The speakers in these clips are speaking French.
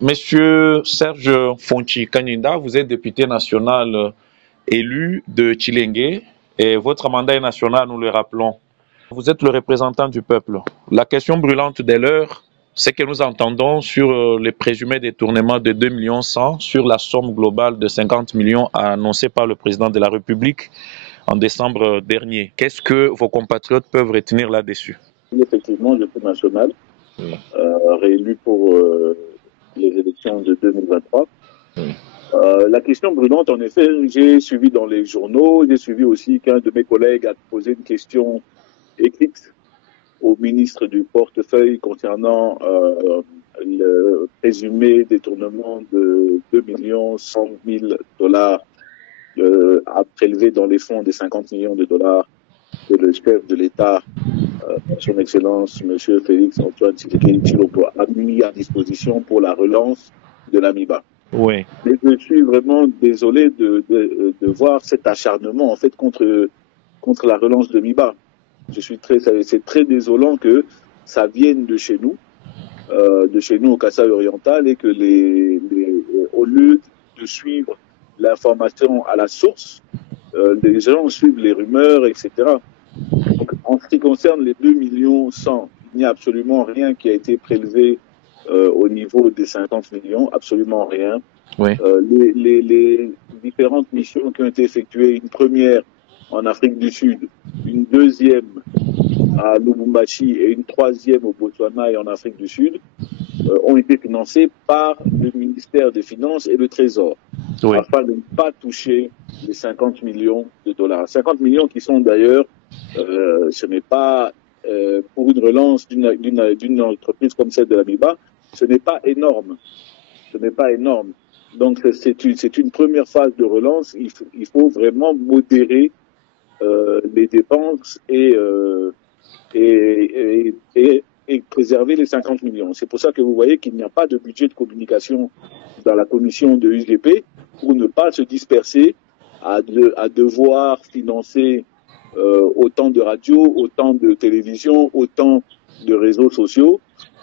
Monsieur Serge Fonchi Kanyinda, vous êtes député national élu de Tchilenge et votre mandat est national, nous le rappelons. Vous êtes le représentant du peuple. La question brûlante de l'heure, c'est que nous entendons sur les présumés détournements de 2,1 millions sur la somme globale de 50 millions annoncée par le président de la République en décembre dernier. Qu'est-ce que vos compatriotes peuvent retenir là-dessus? Effectivement, le député national, réélu pour les élections de 2023. La question brûlante, en effet, j'ai suivi dans les journaux, j'ai suivi aussi qu'un de mes collègues a posé une question écrite au ministre du portefeuille concernant le présumé détournement de 2,1 millions à prélever dans les fonds des 50 millions de dollars que le chef de l'État, son Excellence, M. Félix Antoine Tshisekedi Tshilombo, a mis à disposition pour la relance de l'AMIBA. Oui. Mais je suis vraiment désolé de voir cet acharnement en fait contre la relance de l'AMIBA. C'est très désolant que ça vienne de chez nous au Kasaï oriental, et que au lieu de suivre l'information à la source, les gens suivent les rumeurs, etc. Donc, en ce qui concerne les 2,1 millions, il n'y a absolument rien qui a été prélevé au niveau des 50 millions, absolument rien. Oui. Les différentes missions qui ont été effectuées, une première en Afrique du Sud, une deuxième à Lubumbashi et une troisième au Botswana et en Afrique du Sud, ont été financées par le ministère des Finances et le Trésor, Oui. afin de ne pas toucher les 50 millions de dollars. 50 millions qui sont d'ailleurs, ce n'est pas pour une relance d'une entreprise comme celle de l'AMIBA, ce n'est pas énorme. Ce n'est pas énorme. Donc c'est une première phase de relance. Il faut vraiment modérer les dépenses et préserver les 50 millions. C'est pour ça que vous voyez qu'il n'y a pas de budget de communication dans la commission de UGP, pour ne pas se disperser à devoir financer autant de radios, autant de télévision, autant de réseaux sociaux.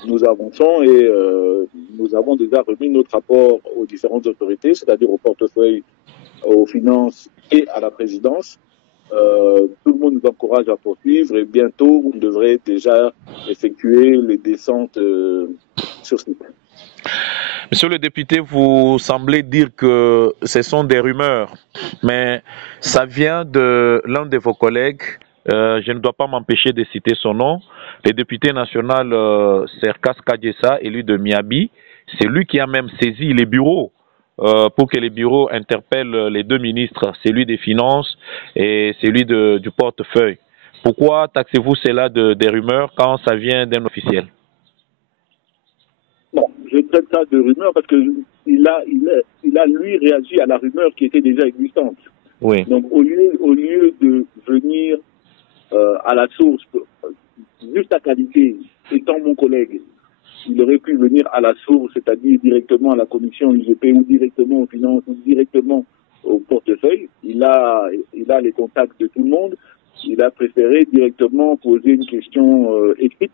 Nous avançons et nous avons déjà remis notre rapport aux différentes autorités, c'est-à-dire au portefeuille, aux finances et à la présidence. Tout le monde nous encourage à poursuivre et bientôt on devrait déjà effectuer les descentes sur site. Monsieur le député, vous semblez dire que ce sont des rumeurs, mais ça vient de l'un de vos collègues. Je ne dois pas m'empêcher de citer son nom. Le député national Serkas Kadjessa, élu de Miabi, c'est lui qui a même saisi les bureaux pour que les bureaux interpellent les deux ministres, celui des Finances et celui du portefeuille. Pourquoi taxez-vous cela des rumeurs quand ça vient d'un officiel? Bon, je traite ça de rumeur parce que il a lui réagi à la rumeur qui était déjà existante. Oui. Donc au lieu de venir à la source, juste à qualité, étant mon collègue, il aurait pu venir à la source, c'est-à-dire directement à la commission UGP ou directement aux finances ou directement au portefeuille. Il a les contacts de tout le monde. Il a préféré directement poser une question écrite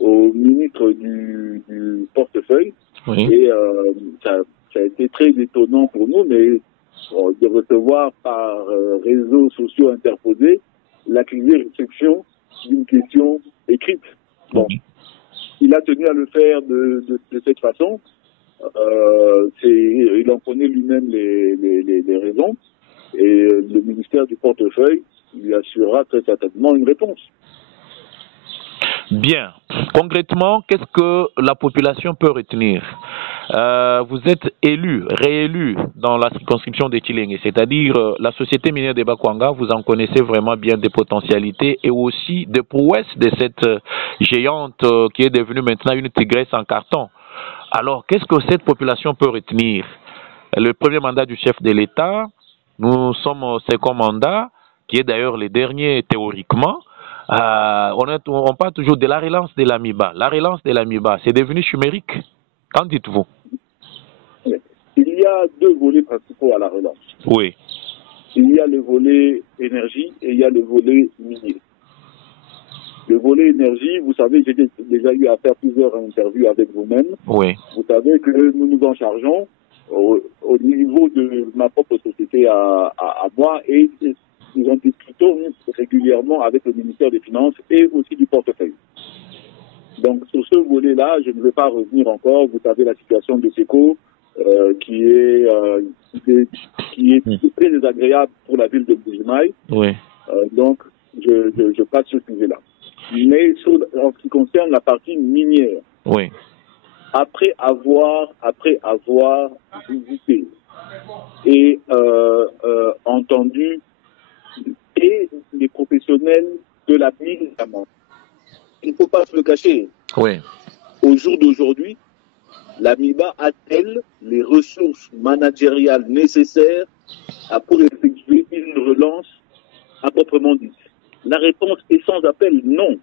au ministre du portefeuille. Oui. Et ça a été très étonnant pour nous, mais de recevoir par réseaux sociaux interposés l'accusé-réception d'une question écrite. Bon, il a tenu à le faire de cette façon. Il en connaît lui-même les raisons, et le ministère du portefeuille lui assurera très certainement une réponse. Bien. Concrètement, qu'est-ce que la population peut retenir? Vous êtes réélu dans la circonscription de Tchilenge, c'est-à-dire la société minière de Bakwanga, vous en connaissez vraiment bien des potentialités et aussi des prouesses de cette géante qui est devenue maintenant une tigresse en carton. Alors, qu'est-ce que cette population peut retenir? Le premier mandat du chef de l'État, nous sommes au second mandat, qui est d'ailleurs le dernier théoriquement. On parle toujours de la relance de l'AMIBA. La relance de l'AMIBA, c'est devenu chimérique. Qu'en dites-vous? Il y a deux volets principaux à la relance. Oui. Il y a le volet énergie et il y a le volet minier. Le volet énergie, vous savez, j'ai déjà eu à faire plusieurs interviews avec vous-même. Oui. Vous savez que nous nous en chargeons au niveau de ma propre société à moi, et nous en discutons régulièrement avec le ministère des Finances et aussi du portefeuille. Donc sur ce volet-là, je ne vais pas revenir encore. Vous savez la situation de SECO qui est très désagréable pour la ville de Mbuji-Mayi. Oui. Donc je passe ce sujet-là. Mais en ce qui concerne la partie minière, oui. après avoir visité et entendu et les professionnels de la mine, notamment, il ne faut pas se le cacher. Oui. Au jour d'aujourd'hui, la MIBA a-t-elle les ressources managériales nécessaires pour effectuer une relance à proprement dit? La réponse est sans appel non.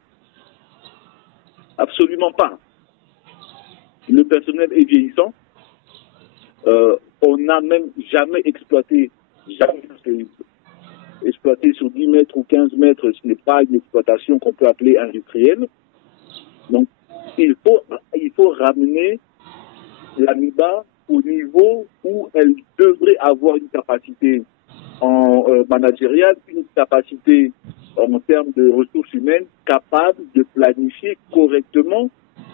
Absolument pas. Le personnel est vieillissant. On n'a même jamais exploité sur 10 mètres ou 15 mètres, ce n'est pas une exploitation qu'on peut appeler industrielle. Donc, il faut ramener la MIBA au niveau où elle devrait avoir une capacité en managériale, une capacité en termes de ressources humaines capable de planifier correctement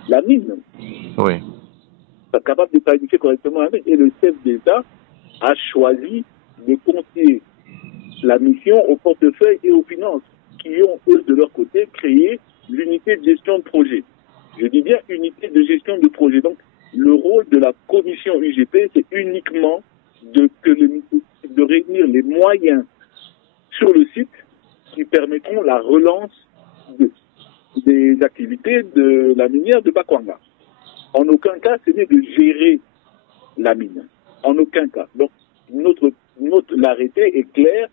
la mine. Oui. Capable de planifier correctement la mine. Et le chef d'État a choisi de confier la mission au portefeuille et aux finances, qui ont, eux, de leur côté, créé l'unité de gestion de projet. Je dis bien unité de gestion de projet. Donc, le rôle de la commission UGP, c'est uniquement de réunir les moyens sur le site qui permettront la relance des activités de la minière de Bakwanga. En aucun cas, ce n'est de gérer la mine. En aucun cas. Donc, l'arrêté est clair,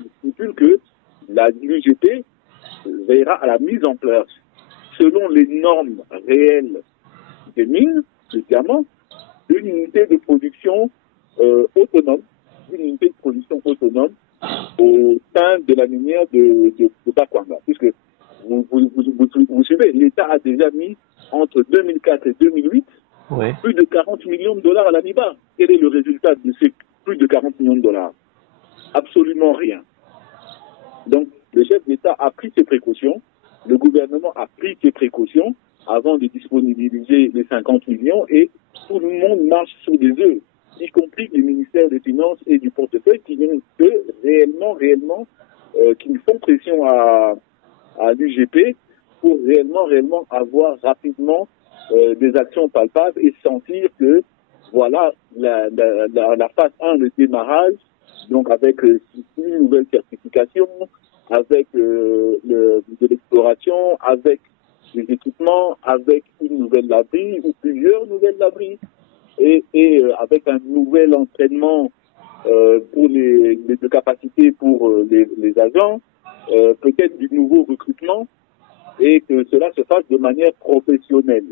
il stipule que la UGP veillera à la mise en place, selon les normes réelles des mines, de diamants, une unité de production autonome, au sein de la minière de Bakwanga. Puisque vous suivez, l'État a déjà mis entre 2004 et 2008 plus de 40 millions de dollars à la MIBA. Quel est le résultat de ces plus de 40 millions de dollars? Absolument rien. Donc, le chef d'État a pris ses précautions, le gouvernement a pris ses précautions avant de disponibiliser les 50 millions, et tout le monde marche sur des œufs, y compris les ministères des Finances et du portefeuille qui viennent réellement, qui font pression à l'UGP pour réellement avoir rapidement des actions palpables et sentir que voilà la phase 1, le démarrage, donc avec une nouvelle certification, avec de l'exploration, avec des équipements, avec une nouvelle laverie ou plusieurs nouvelles laveries, et avec un nouvel entraînement pour de capacité pour les agents, peut-être du nouveau recrutement, et que cela se fasse de manière professionnelle.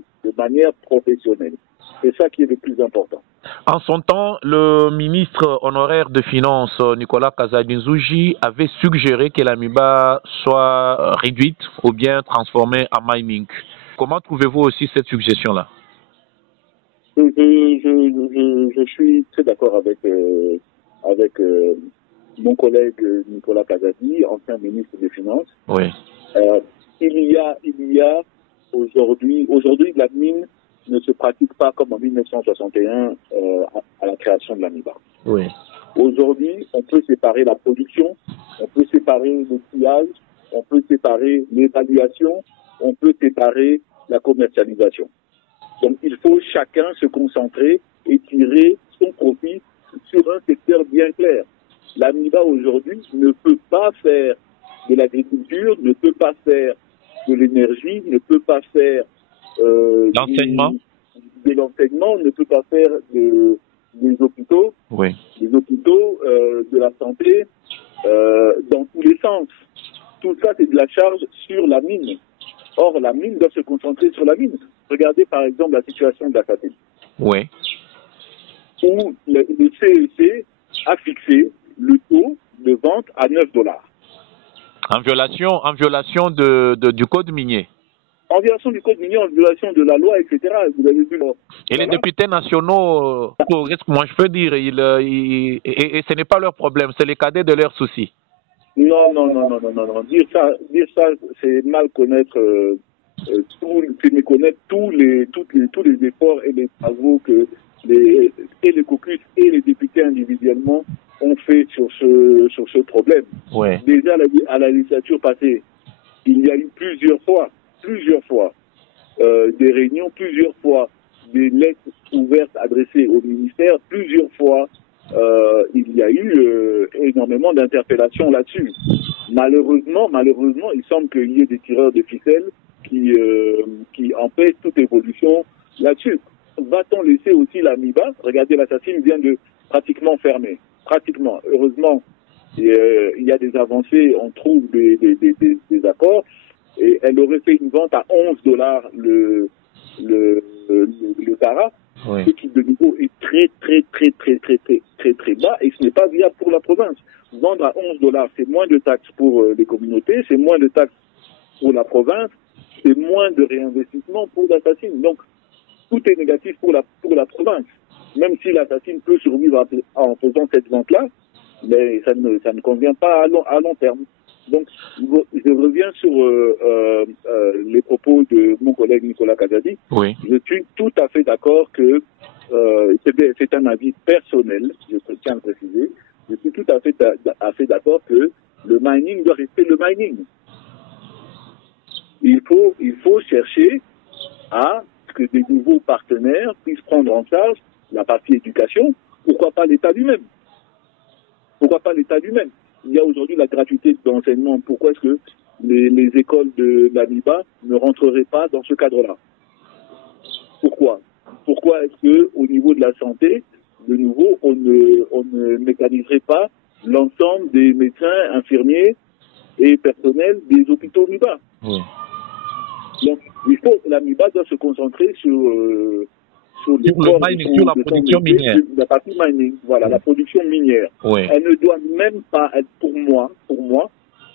C'est ça qui est le plus important. En son temps, le ministre honoraire de Finances, Nicolas Kazadi-Nzuji, avait suggéré que la MIBA soit réduite ou bien transformée en mining. Comment trouvez-vous aussi cette suggestion-là? Je suis très d'accord avec mon collègue Nicolas Kazadi, ancien ministre des Finances. Oui. Il y a aujourd'hui la mine ne se pratique pas comme en 1961 à la création de la MIBA. Oui. Aujourd'hui, on peut séparer la production, on peut séparer le triage, on peut séparer l'évaluation, on peut séparer la commercialisation. Donc il faut chacun se concentrer et tirer son profit sur un secteur bien clair. La MIBA aujourd'hui ne peut pas faire de l'agriculture, ne peut pas faire de l'énergie, ne peut pas faire l'enseignement, ne peut pas faire des hôpitaux, oui. Des hôpitaux, de la santé, dans tous les sens. Tout ça, c'est de la charge sur la mine. Or, la mine doit se concentrer sur la mine. Regardez par exemple la situation de la SATEL. Oui. Où le CEC a fixé le taux de vente à $9. En violation du code minier. En violation du code minier, en violation de la loi, etc. Vous avez vu. Et les députés nationaux, moi je peux dire, et ce n'est pas leur problème, c'est les cadets de leurs soucis. Non. Dire ça, c'est mal connaître, c'est méconnaître tous les efforts et les travaux que les caucus et les députés individuellement ont fait sur ce problème. Ouais. Déjà à la législature passée, il y a eu plusieurs fois des réunions, plusieurs fois des lettres ouvertes adressées au ministère, plusieurs fois il y a eu énormément d'interpellations là-dessus. Malheureusement, il semble qu'il y ait des tireurs de ficelle qui empêchent toute évolution là-dessus. Va-t-on laisser aussi la MIBA? Regardez, l'assassin vient de pratiquement fermer. Pratiquement. Heureusement, il y a des avancées, on trouve des accords. Et elle aurait fait une vente à $11 le carat, oui. Ce qui de nouveau est très bas et ce n'est pas viable pour la province. Vendre à $11, c'est moins de taxes pour les communautés, c'est moins de taxes pour la province, c'est moins de réinvestissement pour l'assassin. Donc tout est négatif pour la province. Même si l'assassin peut survivre en faisant cette vente-là, mais ça ne convient pas à long terme. Donc, je reviens sur les propos de mon collègue Nicolas Kazadi. Oui. Je suis tout à fait d'accord que c'est un avis personnel, je tiens à le préciser. Je suis tout à fait d'accord que le mining doit rester le mining. Il faut chercher à ce que des nouveaux partenaires puissent prendre en charge la partie éducation. Pourquoi pas l'État lui-même? Il y a aujourd'hui la gratuité d'enseignement. Pourquoi est-ce que les écoles de la MIBA ne rentreraient pas dans ce cadre-là? Pourquoi est-ce que au niveau de la santé, de nouveau, on ne mécaniserait pas l'ensemble des médecins, infirmiers et personnels des hôpitaux MIBA? Oui. Donc, la MIBA doit se concentrer sur la production minière. La partie mining, voilà, la production minière. Oui. Elle ne doit même pas être, pour moi,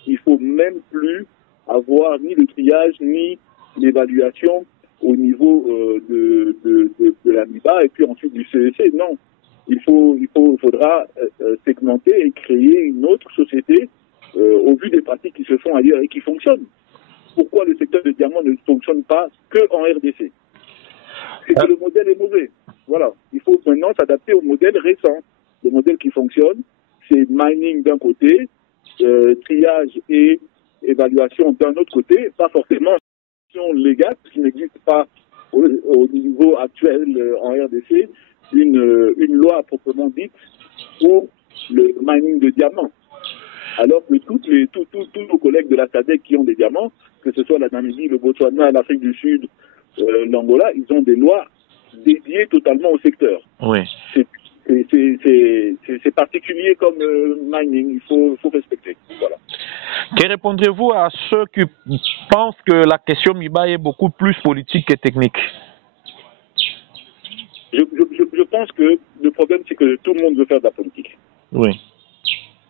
il faut même plus avoir ni le triage, ni l'évaluation au niveau de la MIBA et puis ensuite du CEC. Non. Il faudra segmenter et créer une autre société au vu des pratiques qui se font ailleurs et qui fonctionnent. Pourquoi le secteur de diamant ne fonctionne pas que en RDC? C'est que le modèle est mauvais. Voilà. Il faut maintenant s'adapter au modèle récent. Le modèle qui fonctionne, c'est mining d'un côté, triage et évaluation d'un autre côté, pas forcément légale, qui n'existe pas au niveau actuel en RDC, une loi proprement dite pour le mining de diamants. Alors que tous nos collègues de la SADC qui ont des diamants, que ce soit la Namibie, le Botswana, l'Afrique du Sud, l'Angola, ils ont des lois dédiées totalement au secteur. Oui. C'est particulier comme mining, il faut respecter. Voilà. Que répondrez-vous à ceux qui pensent que la question MIBA est beaucoup plus politique que technique? Je pense que le problème, c'est que tout le monde veut faire de la politique. Oui.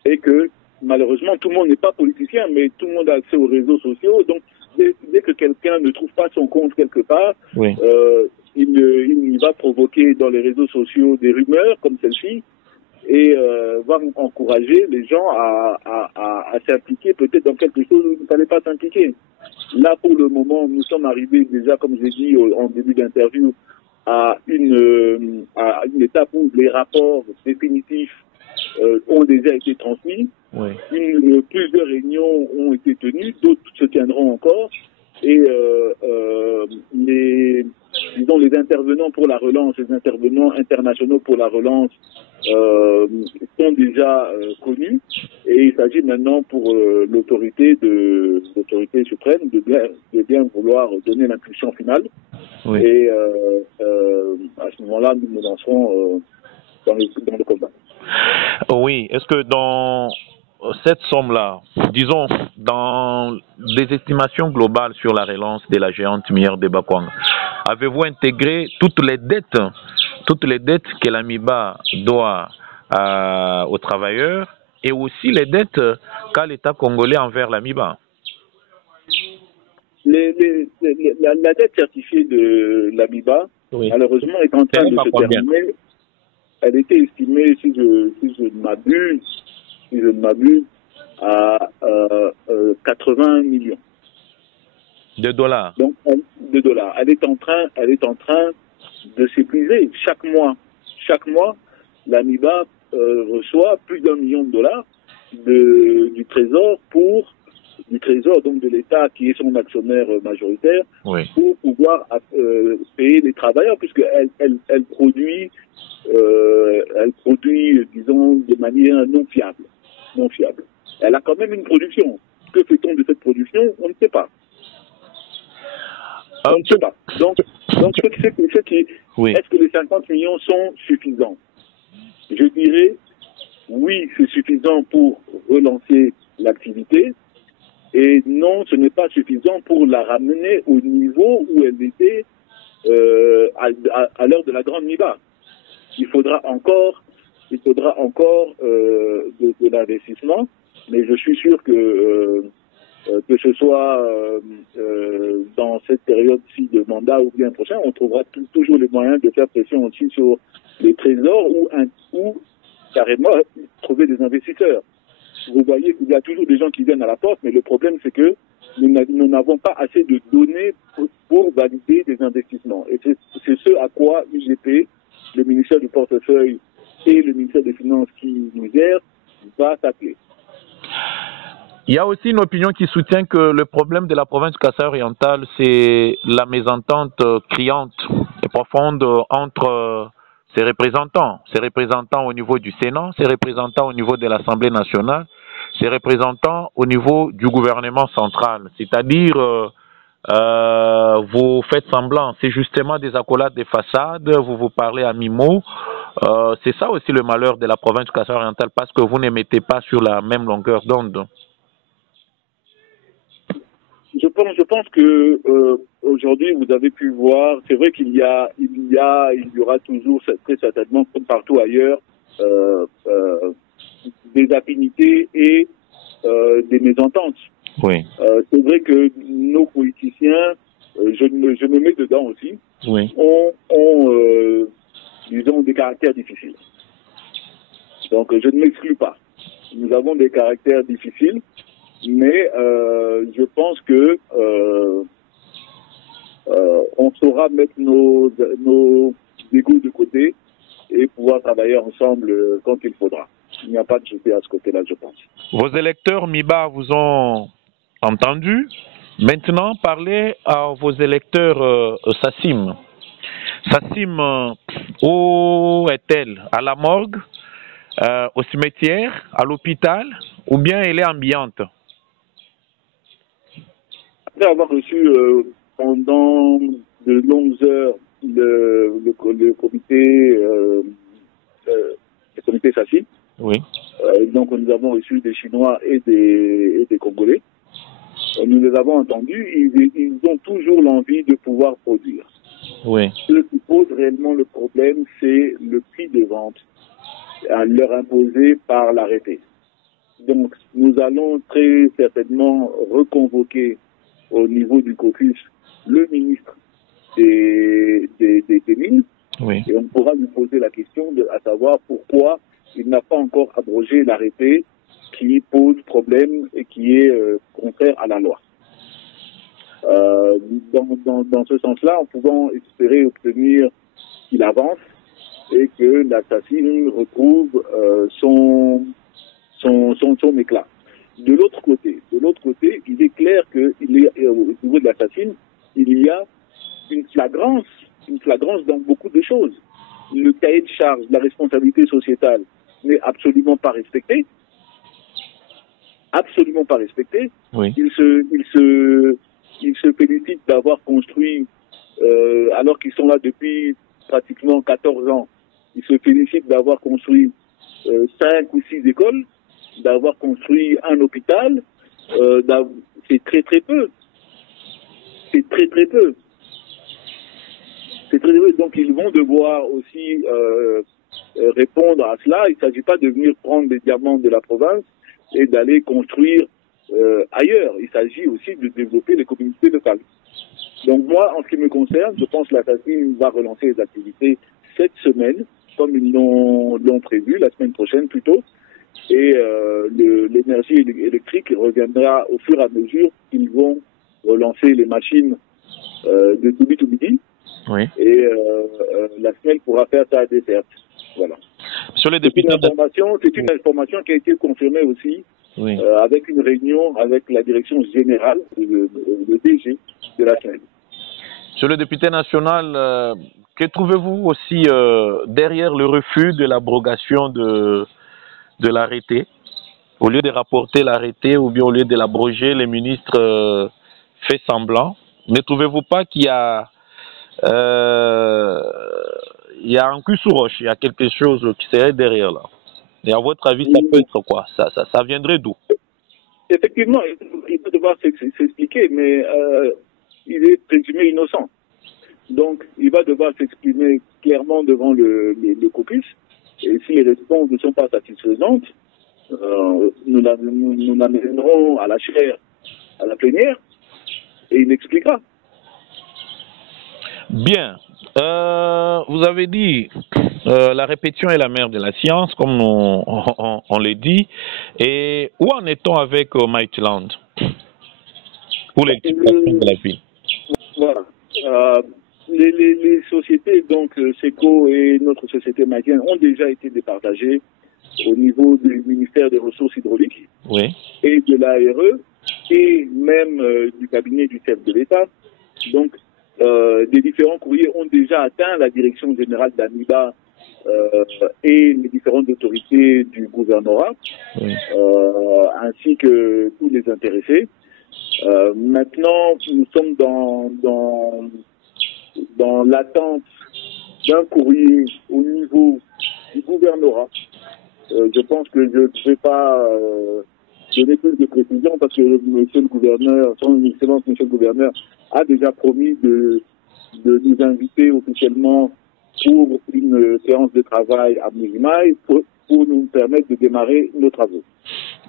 Et que malheureusement, tout le monde n'est pas politicien, mais tout le monde a accès aux réseaux sociaux. Donc, dès que quelqu'un ne trouve pas son compte quelque part, oui. Il va provoquer dans les réseaux sociaux des rumeurs comme celle-ci et va encourager les gens à s'impliquer peut-être dans quelque chose où il ne fallait pas s'impliquer. Là, pour le moment, nous sommes arrivés déjà, comme j'ai dit en début d'interview, à une étape où les rapports définitifs ont déjà été transmis. Oui. Plusieurs réunions ont été tenues, d'autres se tiendront encore. Et les intervenants pour la relance, les intervenants internationaux pour la relance sont déjà connus. Et il s'agit maintenant pour l'autorité suprême de bien vouloir donner l'impulsion finale. Oui. Et à ce moment-là, nous nous lancerons dans le combat. Oui, est-ce que dans cette somme-là, disons, dans des estimations globales sur la relance de la géante minière de Bakwanga, avez-vous intégré toutes les dettes que la MIBA doit aux travailleurs et aussi les dettes qu'a l'État congolais envers l'AMIBA. La dette certifiée de l'AMIBA, oui, malheureusement, est en train de se terminer. Elle était estimée, si je ne m'abuse, à 80 millions de dollars. Donc, de dollars. Elle est en train de s'épuiser. Chaque mois, l'AMIBA reçoit plus d'1 million de dollars du Trésor donc de l'État qui est son actionnaire majoritaire, oui, pour pouvoir payer les travailleurs, puisqu'elle produit, disons, de manière non fiable. Elle a quand même une production. Que fait-on de cette production? On ne sait pas. On ne sait pas. Donc oui, est-ce que les 50 millions sont suffisants? Je dirais oui, c'est suffisant pour relancer l'activité. Et non, ce n'est pas suffisant pour la ramener au niveau où elle était à l'heure de la grande MIBA. Il faudra encore de l'investissement, mais je suis sûr que ce soit dans cette période-ci de mandat ou bien prochain, on trouvera toujours les moyens de faire pression aussi sur les trésors ou carrément trouver des investisseurs. Vous voyez qu'il y a toujours des gens qui viennent à la porte, mais le problème, c'est que nous n'avons pas assez de données pour valider des investissements. Et c'est ce à quoi UGP, le ministère du Portefeuille et le ministère des Finances qui nous gèrent, va s'appeler. Il y a aussi une opinion qui soutient que le problème de la province du Kasaï-Oriental, c'est la mésentente criante et profonde entre ses représentants au niveau du Sénat, ses représentants au niveau de l'Assemblée nationale, ses représentants au niveau du gouvernement central. C'est-à-dire, vous faites semblant, c'est justement des accolades de façade, vous parlez à mi-mot. C'est ça aussi le malheur de la province du Kasaï-Oriental, parce que vous ne mettez pas sur la même longueur d'onde. Je pense que aujourd'hui vous avez pu voir, c'est vrai qu'il y aura toujours très certainement comme partout ailleurs des affinités et des mésententes. Oui. C'est vrai que nos politiciens, je me mets dedans aussi, oui, ont disons des caractères difficiles. Donc je ne m'exclus pas. Nous avons des caractères difficiles. Mais je pense que on saura mettre nos égos de côté et pouvoir travailler ensemble quand il faudra. Il n'y a pas de souci à ce côté-là, je pense. Vos électeurs MIBA vous ont entendu. Maintenant, parlez à vos électeurs SACIM. SACIM, où est-elle? À la morgue, au cimetière, à l'hôpital, ou bien elle est ambiante? Après avoir reçu pendant de longues heures le comité SACIM, oui, donc nous avons reçu des Chinois et des Congolais. Nous les avons entendus, ils ont toujours l'envie de pouvoir produire. Oui. Ce qui pose réellement le problème, c'est le prix de vente à leur imposer par l'arrêté. Donc, nous allons très certainement reconvoquer au niveau du caucus le ministre des mines, oui, et on pourra lui poser la question à savoir pourquoi il n'a pas encore abrogé l'arrêté qui pose problème et qui est contraire à la loi. Dans ce sens-là, en pouvant espérer obtenir qu'il avance et que la SACIM retrouve son éclat. De l'autre côté, il est clair que au niveau de la SACIM, il y a une flagrance dans beaucoup de choses. Le cahier de charge, la responsabilité sociétale n'est absolument pas respecté. Absolument pas respecté. Oui. Il se félicite d'avoir construit, alors qu'ils sont là depuis pratiquement 14 ans, ils se félicitent d'avoir construit 5 ou 6 écoles, d'avoir construit un hôpital. C'est très très peu. C'est très très peu. C'est très peu. Donc ils vont devoir aussi répondre à cela. Il ne s'agit pas de venir prendre des diamants de la province et d'aller construire ailleurs. Il s'agit aussi de développer les communautés locales. Donc moi, en ce qui me concerne, je pense que la SACIM va relancer les activités cette semaine, comme ils l'ont prévu, la semaine prochaine plutôt. Et l'énergie électrique reviendra au fur et à mesure qu'ils vont relancer les machines de Toubitoubidi. Oui. Et la SNEL pourra faire sa desserte. Voilà. Sur les députés... C'est une information qui a été confirmée aussi avec une réunion avec la direction générale, le DG de la SNEL. Sur le député national, que trouvez-vous aussi derrière le refus de l'abrogation de l'arrêté? Au lieu de rapporter l'arrêté ou bien au lieu de l'abroger, les ministres fait semblant. Ne trouvez-vous pas qu'il y a un cul sous roche, il y a quelque chose qui serait derrière là? Et à votre avis, ça peut être quoi? Ça viendrait d'où? Effectivement, il peut devoir s'expliquer, mais il est présumé innocent. Donc, il va devoir s'exprimer clairement devant le caucus. Et si les réponses ne sont pas satisfaisantes, nous l'amènerons à la chaire, à la plénière, et il expliquera. Bien. Vous avez dit la répétition est la mère de la science, comme on l'a dit. Et où en est-on avec Maitland pour l'exploitation de la ville? Voilà. Les sociétés, donc SECO et notre société Maitland, ont déjà été départagées au niveau du ministère des Ressources hydrauliques et de l'ARE et même du cabinet du chef de l'État. Donc, des différents courriers ont déjà atteint la direction générale d'AMIBA et les différentes autorités du gouvernorat, ainsi que tous les intéressés. Maintenant, nous sommes dans l'attente d'un courrier au niveau du gouvernorat. Je pense que je ne vais pas donner plus de précisions parce que monsieur le gouverneur, son excellence monsieur le gouverneur, a déjà promis de nous inviter officiellement pour une séance de travail à Mbujimayi pour nous permettre de démarrer nos travaux.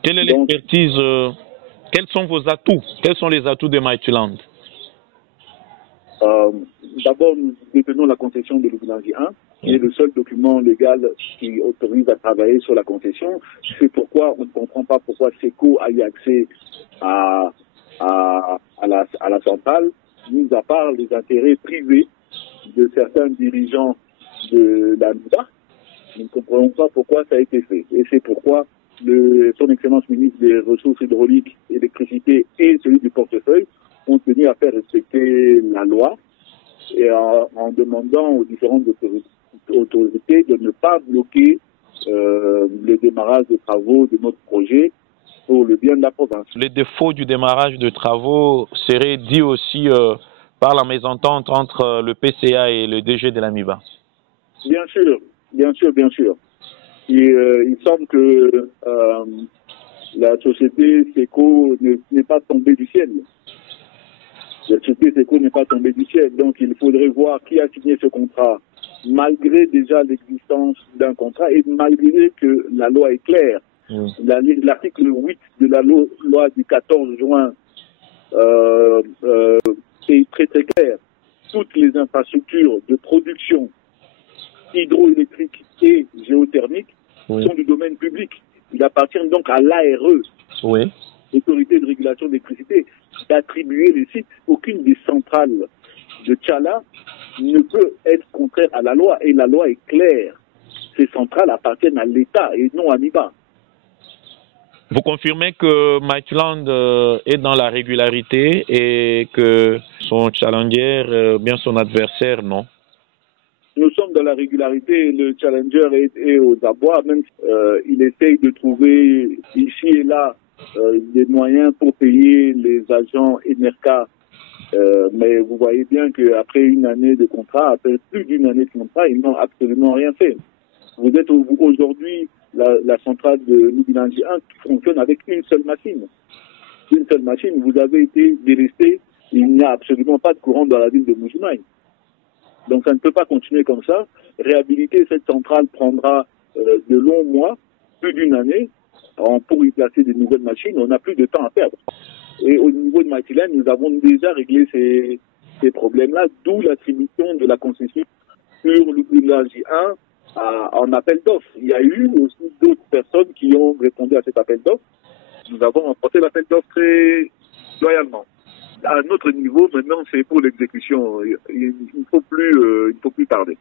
Quelle est l'expertise? Quels sont vos atouts? Quels sont les atouts de Maitland? D'abord, nous détenons la concession de l'Ubulangi 1, qui est le seul document légal qui autorise à travailler sur la concession. C'est pourquoi on ne comprend pas pourquoi SECO a eu accès à la centrale, mis à part les intérêts privés de certains dirigeants de l'ANUDA. Nous ne comprenons pas pourquoi ça a été fait. Et c'est pourquoi son Excellence ministre des Ressources hydrauliques, électricité et celui du portefeuille ont tenu à faire respecter la loi et en demandant aux différentes autorités de ne pas bloquer le démarrage des travaux de notre projet pour le bien de la province. Les défauts du démarrage de travaux seraient dits aussi par la mésentente entre le PCA et le DG de l'AMIBA. Bien sûr, bien sûr, bien sûr. Et, il semble que la société SECO n'est pas tombée du ciel. La société SECO n'est pas tombée du ciel. Donc il faudrait voir qui a signé ce contrat, malgré déjà l'existence d'un contrat et malgré que la loi est claire. L'article 8 de la loi du 14 juin est très très clair. Toutes les infrastructures de production hydroélectrique et géothermique sont du domaine public. Il appartient donc à l'ARE, l'autorité de régulation d'électricité, d'attribuer les sites. Aucune des centrales de Tchala ne peut être contraire à la loi, et la loi est claire. Ces centrales appartiennent à l'État et non à l'IBA. Vous confirmez que Maitland est dans la régularité et que son challenger, bien son adversaire, non? Nous sommes dans la régularité, le challenger est aux abois, même il essaye de trouver ici et là des moyens pour payer les agents ENERCA. Mais vous voyez bien qu'après une année de contrat, après plus d'une année de contrat, ils n'ont absolument rien fait. Vous êtes aujourd'hui la centrale de Lubumbashi 1 qui fonctionne avec une seule machine. Une seule machine, vous avez été délesté, il n'y a absolument pas de courant dans la ville de Mbujimayi. Donc ça ne peut pas continuer comme ça. Réhabiliter cette centrale prendra de longs mois, plus d'une année, pour y placer de nouvelles machines. On n'a plus de temps à perdre. Et au niveau de Matilène, nous avons déjà réglé ces problèmes-là, d'où l'attribution de la concession sur l'énergie 1 en appel d'offres. Il y a eu aussi d'autres personnes qui ont répondu à cet appel d'offres. Nous avons remporté l'appel d'offres très loyalement. À notre niveau, maintenant, c'est pour l'exécution. Il ne faut plus tarder.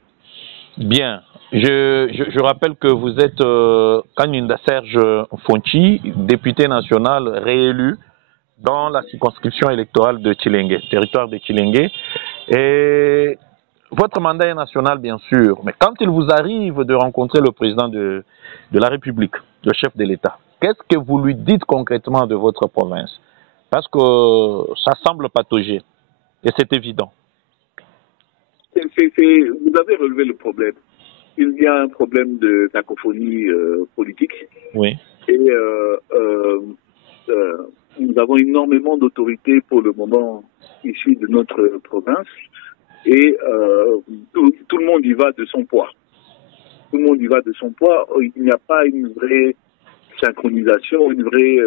Bien. Je rappelle que vous êtes Kanyinda Serge Fonchi, député national réélu dans la circonscription électorale de Tchilenge, territoire de Tchilenge. Et votre mandat est national, bien sûr, mais quand il vous arrive de rencontrer le président de la République, le chef de l'État, qu'est-ce que vous lui dites concrètement de votre province? Parce que ça semble patauger, et c'est évident. Vous avez relevé le problème. Il y a un problème de cacophonie politique. Oui. Et nous avons énormément d'autorités pour le moment issues de notre province. Et tout le monde y va de son poids. Tout le monde y va de son poids. Il n'y a pas une vraie synchronisation, une vraie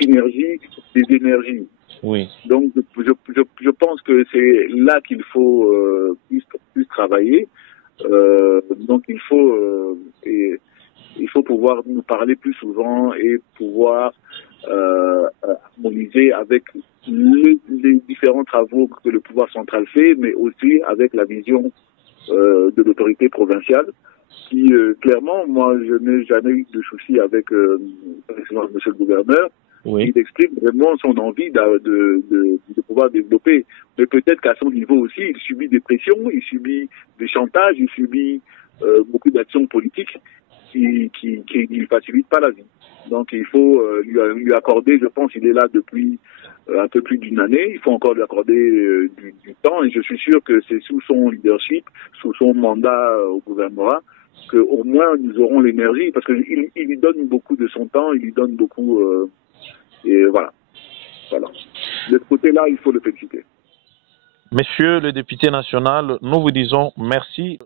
synergie des énergies. Oui. Donc, je pense que c'est là qu'il faut plus travailler. Donc, il faut pouvoir nous parler plus souvent et pouvoir harmoniser avec les différents travaux que le pouvoir central fait, mais aussi avec la vision de l'autorité provinciale, qui clairement, moi, je n'ai jamais eu de souci avec monsieur le gouverneur. Oui. Il exprime vraiment son envie de pouvoir développer. Mais peut-être qu'à son niveau aussi, il subit des pressions, il subit des chantages, il subit beaucoup d'actions politiques qui ne facilitent pas la vie. Donc il faut lui accorder, je pense qu'il est là depuis un peu plus d'une année, il faut encore lui accorder du temps, et je suis sûr que c'est sous son leadership, sous son mandat au gouvernement, qu'au moins nous aurons l'énergie, parce qu'il lui donne beaucoup de son temps, il lui donne beaucoup... et voilà. De ce côté-là, il faut le féliciter. Monsieur le député national, nous vous disons merci.